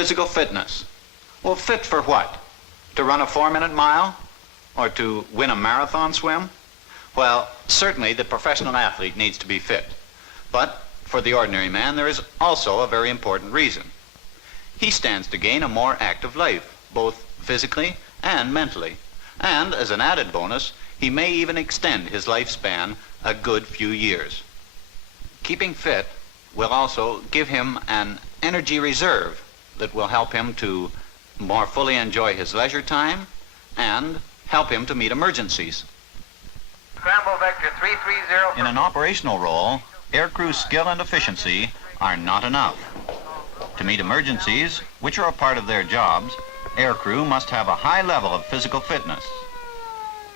Physical fitness. Well, fit for what? To run a 4-minute mile? Or to win a marathon swim? Well, certainly the professional athlete needs to be fit. But for the ordinary man, there is also a very important reason. He stands to gain a more active life, both physically and mentally. And as an added bonus, he may even extend his lifespan a good few years. Keeping fit will also give him an energy reserve that will help him to more fully enjoy his leisure time and help him to meet emergencies. Scramble vector 330. In an operational role, aircrew skill and efficiency are not enough. To meet emergencies, which are a part of their jobs, aircrew must have a high level of physical fitness.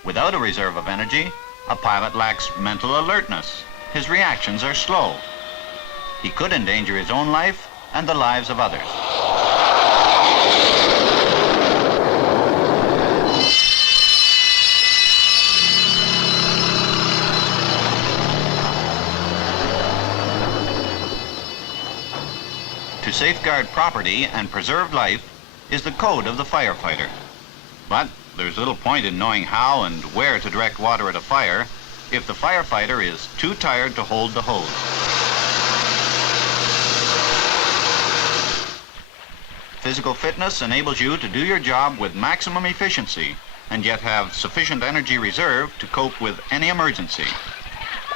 Without a reserve of energy, a pilot lacks mental alertness. His reactions are slow. He could endanger his own life and the lives of others. To safeguard property and preserve life is the code of the firefighter. But there's little point in knowing how and where to direct water at a fire if the firefighter is too tired to hold the hose. Physical fitness enables you to do your job with maximum efficiency and yet have sufficient energy reserve to cope with any emergency.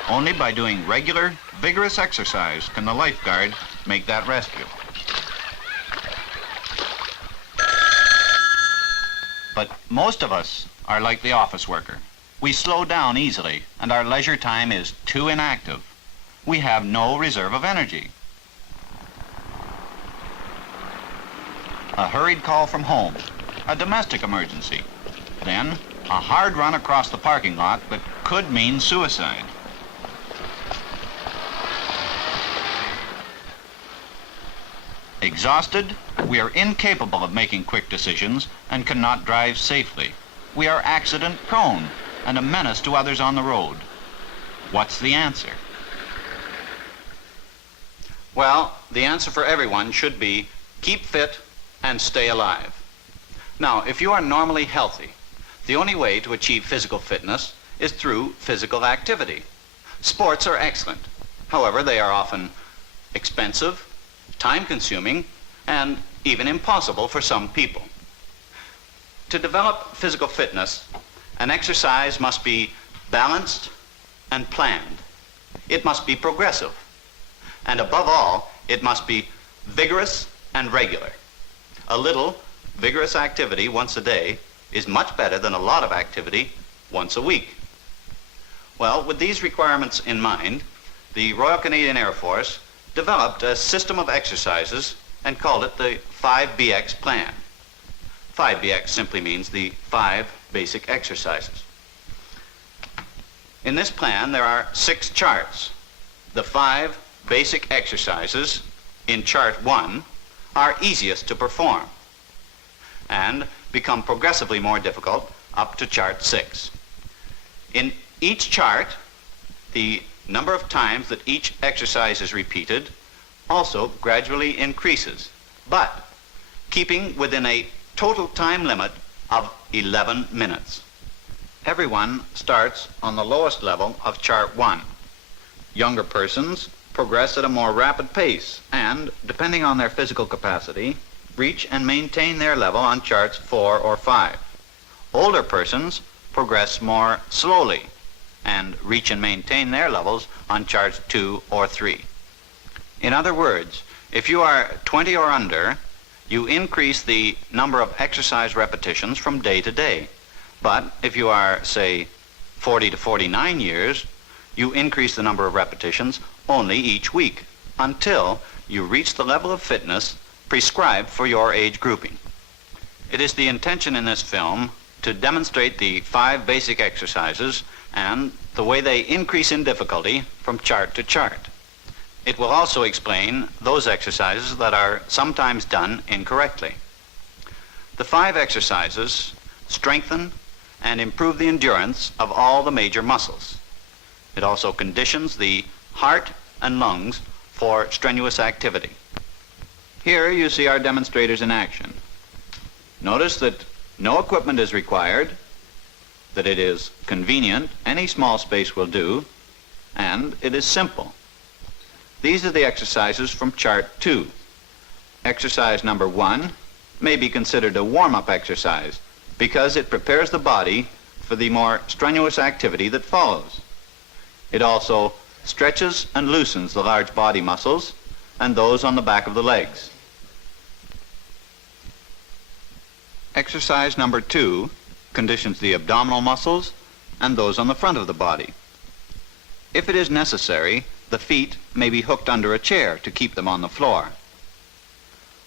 Only by doing regular, vigorous exercise can the lifeguard make that rescue. But most of us are like the office worker. We slow down easily, and our leisure time is too inactive. We have no reserve of energy. A hurried call from home, a domestic emergency, then a hard run across the parking lot that could mean suicide. Exhausted, we are incapable of making quick decisions and cannot drive safely. We are accident prone and a menace to others on the road. What's the answer? Well, the answer for everyone should be keep fit and stay alive. Now, if you are normally healthy, the only way to achieve physical fitness is through physical activity. Sports are excellent. However, they are often expensive, time-consuming, and even impossible for some people. To develop physical fitness, an exercise must be balanced and planned. It must be progressive. And above all, it must be vigorous and regular. A little vigorous activity once a day is much better than a lot of activity once a week. Well, with these requirements in mind, the Royal Canadian Air Force developed a system of exercises and called it the 5BX plan. 5BX simply means the 5 basic exercises. In this plan, there are 6 charts. The 5 basic exercises in chart 1 are easiest to perform and become progressively more difficult up to chart 6. In each chart, the number of times that each exercise is repeated also gradually increases, but keeping within a total time limit of 11 minutes. Everyone starts on the lowest level of chart 1. Younger persons progress at a more rapid pace and, depending on their physical capacity, reach and maintain their level on charts 4 or 5. Older persons progress more slowly and reach and maintain their levels on charts 2 or 3. In other words, if you are 20 or under, you increase the number of exercise repetitions from day to day. But if you are, say, 40 to 49 years, you increase the number of repetitions only each week until you reach the level of fitness prescribed for your age grouping. It is the intention in this film to demonstrate the 5 basic exercises and the way they increase in difficulty from chart to chart. It will also explain those exercises that are sometimes done incorrectly. The 5 exercises strengthen and improve the endurance of all the major muscles. It also conditions the heart and lungs for strenuous activity. Here you see our demonstrators in action. Notice that no equipment is required, that it is convenient, any small space will do, and it is simple. These are the exercises from Chart 2. Exercise number 1 may be considered a warm-up exercise because it prepares the body for the more strenuous activity that follows. It also stretches and loosens the large body muscles and those on the back of the legs. Exercise number 2 conditions the abdominal muscles and those on the front of the body. If it is necessary, the feet may be hooked under a chair to keep them on the floor.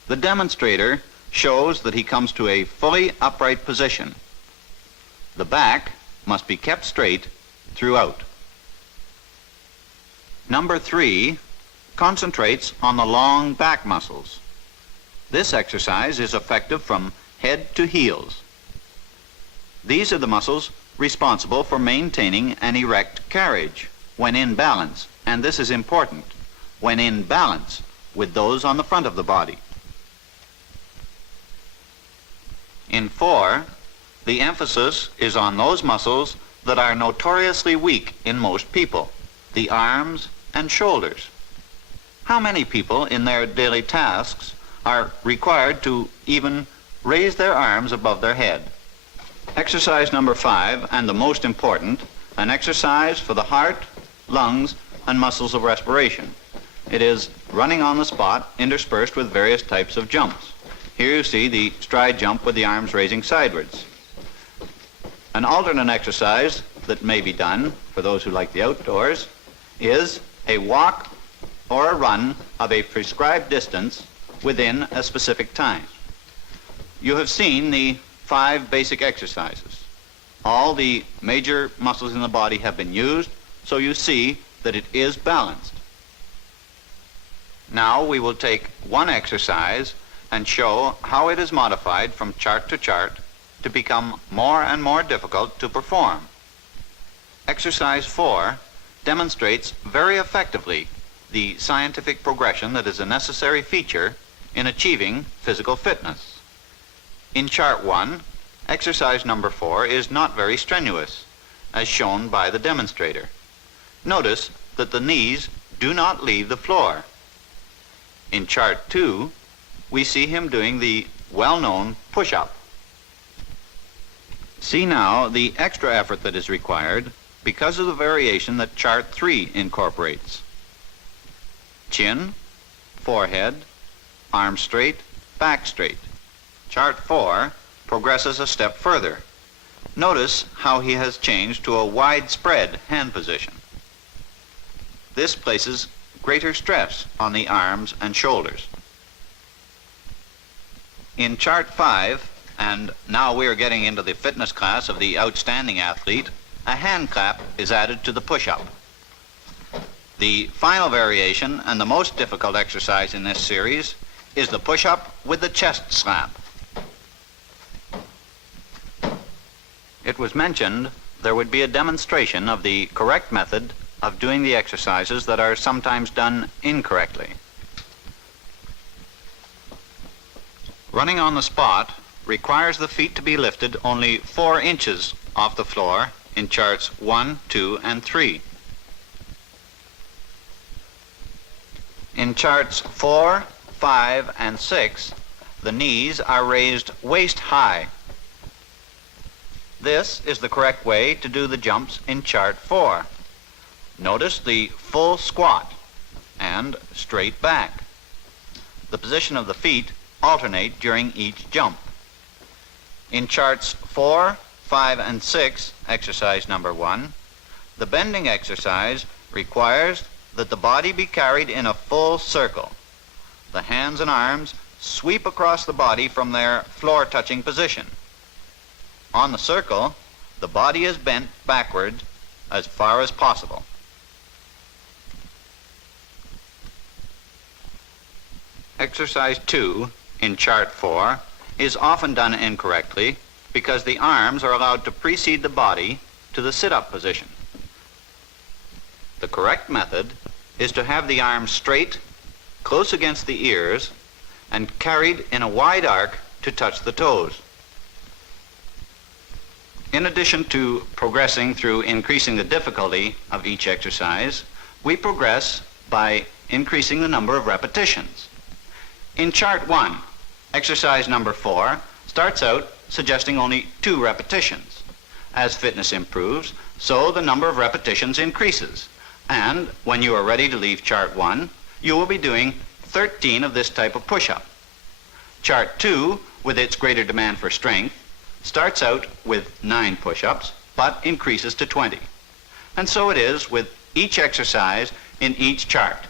The demonstrator shows that he comes to a fully upright position. The back must be kept straight throughout. Number 3 concentrates on the long back muscles. This exercise is effective from head to heels. These are the muscles responsible for maintaining an erect carriage when in balance, and this is important, when in balance with those on the front of the body. In 4, the emphasis is on those muscles that are notoriously weak in most people, the arms and shoulders. How many people in their daily tasks are required to even raise their arms above their head? Exercise number 5, and the most important, an exercise for the heart, lungs, and muscles of respiration. It is running on the spot interspersed with various types of jumps. Here you see the stride jump with the arms raising sidewards. An alternate exercise that may be done for those who like the outdoors is a walk or a run of a prescribed distance within a specific time. You have seen the 5 basic exercises. All the major muscles in the body have been used, so you see that it is balanced. Now we will take one exercise and show how it is modified from chart to chart to become more and more difficult to perform. Exercise 4 demonstrates very effectively the scientific progression that is a necessary feature in achieving physical fitness. In chart 1, exercise number 4 is not very strenuous, as shown by the demonstrator. Notice that the knees do not leave the floor. In chart 2, we see him doing the well-known push-up. See now the extra effort that is required because of the variation that chart 3 incorporates. Chin, forehead, arms straight, back straight. Chart 4 progresses a step further. Notice how he has changed to a widespread hand position. This places greater stress on the arms and shoulders. In chart 5, and now we are getting into the fitness class of the outstanding athlete, a hand clap is added to the push-up. The final variation and the most difficult exercise in this series is the push-up with the chest slap. It was mentioned there would be a demonstration of the correct method of doing the exercises that are sometimes done incorrectly. Running on the spot requires the feet to be lifted only 4 inches off the floor in charts 1, 2, and 3. In charts 4, 5, and 6, the knees are raised waist high. This is the correct way to do the jumps in chart 4. Notice the full squat and straight back. The position of the feet alternate during each jump. In charts 4, 5, and 6, exercise number 1, the bending exercise requires that the body be carried in a full circle. The hands and arms sweep across the body from their floor-touching position. On the circle, the body is bent backward as far as possible. Exercise 2 in chart 4 is often done incorrectly because the arms are allowed to precede the body to the sit-up position. The correct method is to have the arms straight, close against the ears, and carried in a wide arc to touch the toes. In addition to progressing through increasing the difficulty of each exercise, we progress by increasing the number of repetitions. In Chart 1, exercise number 4 starts out suggesting only 2 repetitions. As fitness improves, so the number of repetitions increases. And when you are ready to leave Chart 1, you will be doing 13 of this type of push-up. Chart 2, with its greater demand for strength, starts out with 9 push-ups, but increases to 20. And so it is with each exercise in each chart.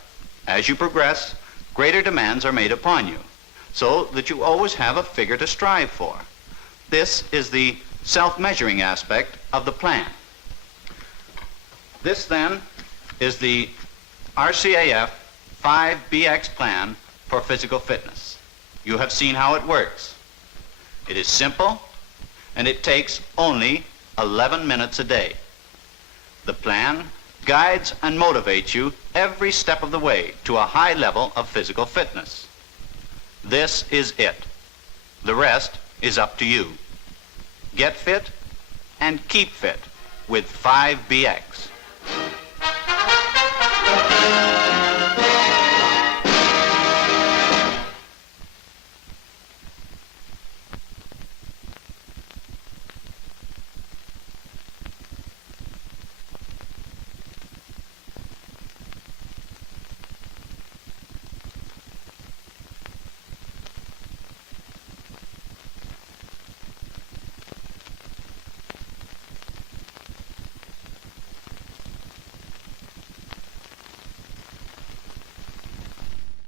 As you progress, greater demands are made upon you, so that you always have a figure to strive for. This is the self-measuring aspect of the plan. This then is the RCAF 5BX plan for physical fitness. You have seen how it works. It is simple, and it takes only 11 minutes a day. The plan guides and motivates you every step of the way to a high level of physical fitness. This is it. The rest is up to you. Get fit and keep fit with 5BX.